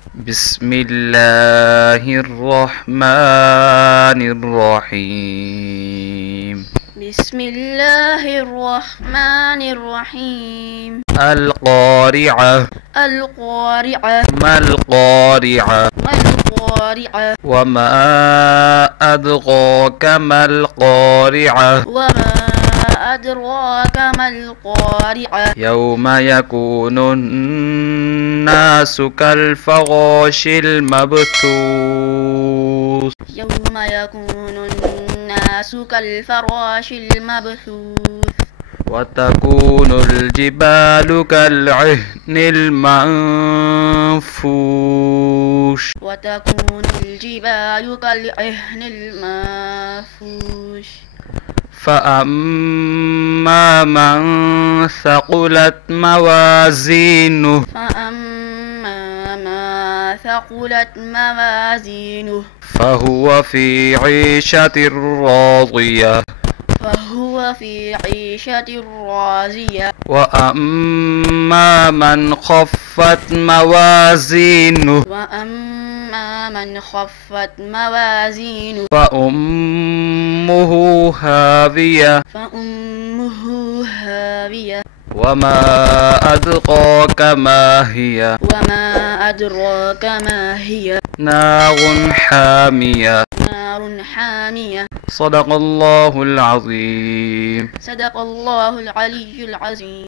بسم الله الرحمن الرحيم. بسم الله الرحمن الرحيم. القارعة. القارعة. ما القارعة؟ ما القارعة؟ وما أدراك ما القارعة؟ وما أدراك ما القارعة؟ يوم يكون الناس كالفراش المبثوث. يوم يكون الناس كالفراش المبثوث. وتكون الجبال كالعهن المنفوش. وتكون الجبال كالعهن المنفوش. فأما من ثقلت موازينه فأما ما ثقلت موازينه فهو في عيشة راضية. فهو في عيشة راضية. وأما من خفت موازينه وأما من خفت موازينه فأمه هاوية. فأمه هاوية. وما أدراك ما هي؟ وما أدراك ما هي؟ نار حامية. نار حامية. صدق الله العظيم. صدق الله العلي العظيم.